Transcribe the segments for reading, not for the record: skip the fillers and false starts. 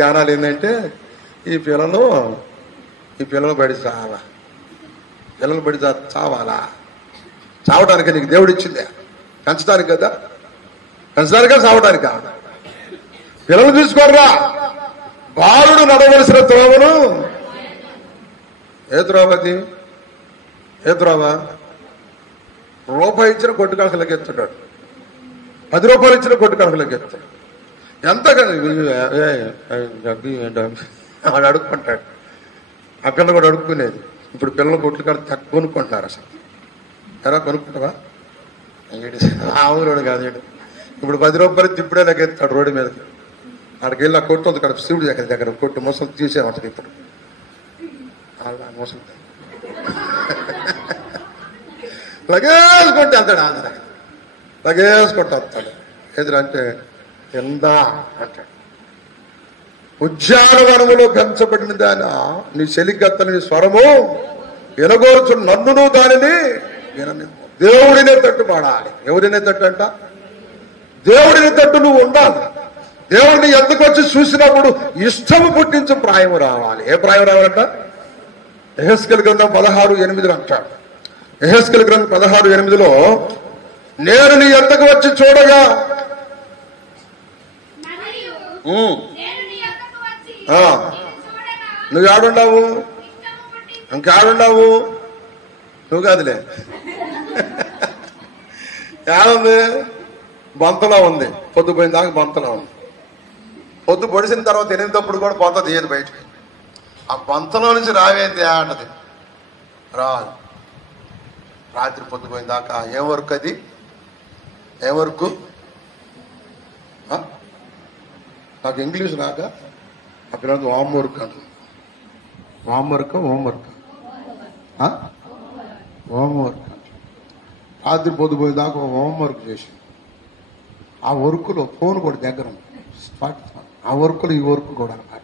ధ్యానాలు ఏంటంటే ఈ పిల్లలు బడి చావా, పిల్లలు బడి చావాలా? చావడానికి నీకు దేవుడు ఇచ్చిందే, పెంచడానికి కదా, పెంచడానికా చావడానికా? పిల్లలు తీసుకోర్రా. బాలుడు నడవలసిన త్రోవను, ఏ త్రోవది? ఏ త్రోవ? రూపాయి ఇచ్చిన కొట్టు కలకలకి ఎత్తాడు, 10 రూపాయలు ఇచ్చిన కొట్టు కలకలకి ఎత్తాడు. ఎంత వాడు అడుక్కుంటాడు. ఆ పిల్ల కూడా అడుక్కునేది. ఇప్పుడు పిల్లలు కొట్లు కాడ కొనుక్కుంటున్నారు. అసలు ఎలా కొనుక్కుంటావా? ఆవులోడు కాదు. ఇప్పుడు 10 రూపాయలు ఇప్పుడే లెక్కెత్తాడు రోడ్డు మీదకి. అక్కడికి వెళ్ళి ఆ కొట్టు ఉంది కదా, శివుడి దగ్గర కొట్టు ముసలు తీసేమంటారు. ఇప్పుడు అలా ముసలు లగేసుకుంటే వెళ్తాడు, లగేసుకుంటూ వస్తాడు. ఎదురంటే కింద అంటాడు. ఉద్యానవనములో పెంచబడిన దాని నీ చెలిగత్తని నీ స్వరము వినగోరుచు నన్నును దానిని వినని. దేవుడినే తట్టు పాడాలి. ఎవరినే తట్టు అంట? దేవుడిని తట్టు నువ్వు ఉండాలి. దేవుడిని ఎందుకు వచ్చి చూసినప్పుడు ఇష్టము పుట్టించు ప్రాయము రావాలి. ఏ ప్రాయం రావాలంట? యెహెజ్కేలు గ్రంథం 16:8 అంటాడు. యెహెజ్కేలు గ్రంథం 16:8 నేను నీ ఎద్దకు వచ్చి చూడగా నువ్వు ఆడుండావు, ఇంకాడుండావు. నువ్వు కాదులే, ఏడుంది? బొంతలో ఉంది. పొద్దుపోయిన దాకా బొంతలో ఉంది. పొద్దు పొడిసిన తర్వాత 8 కూడా బొంత తీయదు బయటకి. ఆ బొంతలో నుంచి రావేంది అంటది, రాదు. రాత్రి పొద్దుపోయిన దాకా ఏం వర్క్ అది? ఏ వర్క్? నాకు ఇంగ్లీష్ రాక ఆ పిల్లలతో హోంవర్క్ అంటుంది. హోంవర్క్ రాత్రి పొద్దుపోయిన దాకా హోంవర్క్ చేసింది. ఆ వర్క్లో ఫోన్ కూడా దగ్గర ఉంది. ఆ వర్క్లో ఈ వర్క్ కూడా అన్నమాట.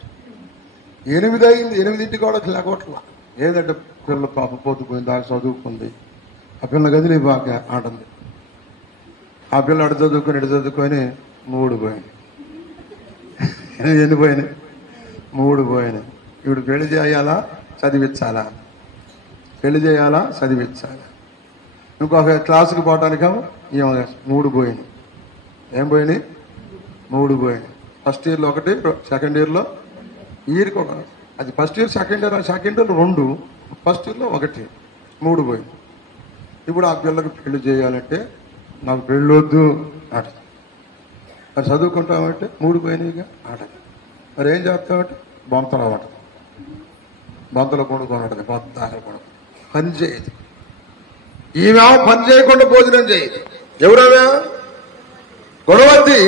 8 అయింది, 8 కూడా లేకపోట్లా. ఏదంటే పిల్ల పాప పొద్దుపోయిన దాకా చదువుకుంది. ఆ పిల్ల గదిలి బాగా ఆడుంది. ఆ పిల్ల అటు చదువుకొని 3 పోయినాయి. ఎన్ని పోయినాయి? 3 పోయినాయి. ఇప్పుడు పెళ్లి చేయాలా చదివించాలా? పెళ్లి చేయాలా చదివించాలా? ఇంకొక క్లాసుకి పోవటానికేమో 3 పోయినాయి. ఏం పోయినాయి? 3 పోయినాయి. ఫస్ట్ ఇయర్లో 1, సెకండ్ ఇయర్లో ఇయర్కి 1. అది ఫస్ట్ ఇయర్, సెకండ్ ఇయర్లో 2, ఫస్ట్ ఇయర్లో 1, 3 పోయింది. ఇప్పుడు ఆ పిల్లకి పెళ్లి చేయాలంటే నాకు పెళ్ళి వద్దు ఆట. మరి చదువుకుంటామంటే 3 పోయినాయిగా ఆట. మరి ఏం చేస్తామంటే బొంతలు అవ్వటం, బొంతలు కొనుక్కోనటది, బొత్తాలు కొనుక్కో. పని చేయదు. ఈమె పని చేయకుండా భోజనం చేయదు. ఎవరవే? గొడవద్ది.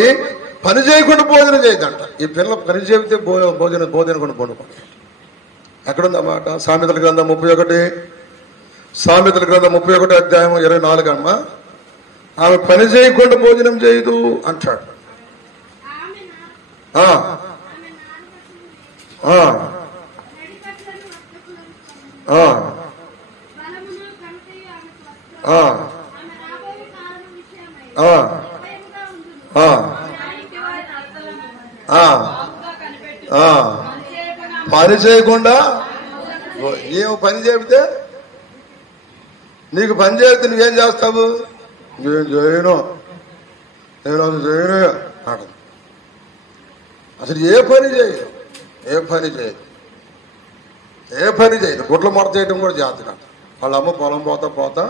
పని చేయకుండా భోజనం చేయదంట. ఈ పిల్ల పని చేస్తే భోజనం కూడా కొనుక్కో. ఎక్కడుందన్నమాట? సామెతల గ్రంథం 31, సామెతల గ్రంథం 31 అధ్యాయం 24 అమ్మ. ఆమె పని చేయకుండా భోజనం చేయదు అంటాడు. పని చేయకుండా ఏమో పని చెబితే నీకు పని చేస్తే నువ్వేం చేస్తావు? నేను చేయను అంట. అసలు ఏ పని చేయదు. గుడ్లు మొడ చేయడం కూడా చేస్తున్నాడు. వాళ్ళ అమ్మ పొలం పోతా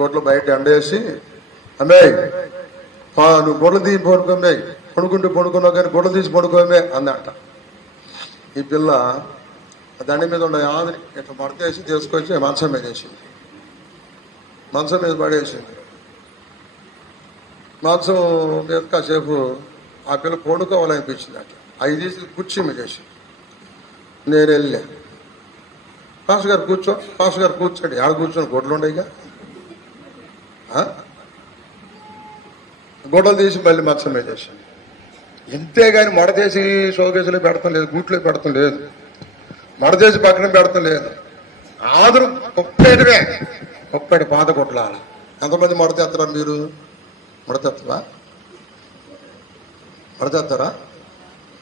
గుడ్లు బయట ఎండేసి, అమ్మాయి నువ్వు గుడ్లు తీసి పడుకోమే, పడుకున్నావు కానీ గుడ్లు తీసి పడుకోమే అందంట. ఈ పిల్ల దండి మీద ఉండే ఆదని ఇట్లా మడతేసి తీసుకొచ్చి మంచం మీద వేసింది. మంచం మీద పడేసింది. మంచం మీద కాసేపు ఆ పిల్ల పడుకోవాలనిపించింది. అట్లా 5 తీసి కుర్చీ మీద వేసింది. నేను వెళ్ళా, పాస్టర్ గారు కూర్చోండి. ఆడ కూర్చొని గొడ్లు ఉండేగా. గొడ్డలు తీసి మళ్ళీ మంచం మీద వేసింది. ఇంతేగాని మడతేసి షోకేసులో పెడతాం లేదు, గూట్లో పెడతాం లేదు, మడతేసి పక్కన పెడతాం లేదు. ఆదురు ఒప్పేటి పాత కొట్లాల. ఎంతమంది మడతేస్తారా మీరు? మడతేస్తారా?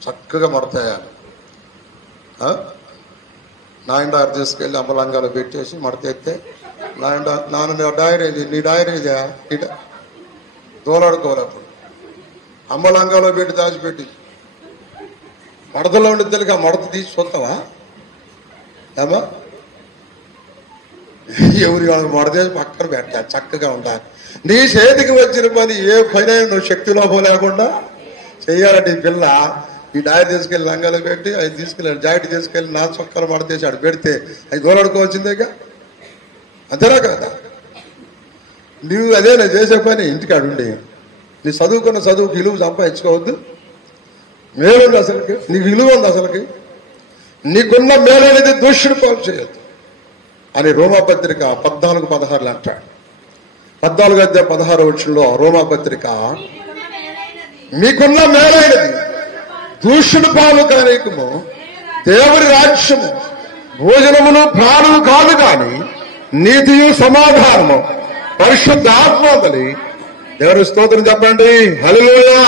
చక్కగా మడతేయాలి. నాయనడారు తీసుకెళ్ళి అంబలంగాలో పెట్టేసి మడతెత్తే నాన్న డైరీ నీ డైరీ ఇదా ఇట దోలాడుకోవాలి. అప్పుడు అంబలంగాలో పెట్టి దాచిపెట్టి మడతలో ఉండి తెలియక ఆ మడత తీసి చూస్తావా ఏమా? ఎవరి వాళ్ళకి మడతేసి పక్కన పెట్టా చక్కగా ఉండాలి. నీ చేతికి వచ్చిన పని ఏ పని నువ్వు శక్తి లోపం లేకుండా చెయ్యాలంటే ఈ పిల్ల ఈ డైరీ తీసుకెళ్ళి లంగాలో పెట్టి అవి తీసుకెళ్ళి జాకెట్ తీసుకెళ్ళి నా చొక్కాలు మడతేసి ఆడు పెడితే అవి దోలాడుకోవాల్సిందేగా, అంతేనా కదా? నువ్వు అదే నేను చేసే పని ఇంటికాడు ఉండి నీ చదువుకున్న చదువుకి విలువ సంపాదించుకోవద్దు. మేలుంది అసలుకి, నీకు విలువ ఉంది అసలుకి, నీకున్న మేలనేది దూషణ పాలు చేయొద్దు అని రోమాపత్రిక 14:16 అంటాడు. 14:16 రోమాపత్రిక మీకున్న మేలైనది దూషణ పాలు కానీకము దేవుని రాజ్యము భోజనమును ప్రాణము కాదు కాని నీతియు సమాధానము పరిశుద్ధ ఆత్మని. దేవుని స్తోత్రం చెప్పండి. హల్లెలూయా.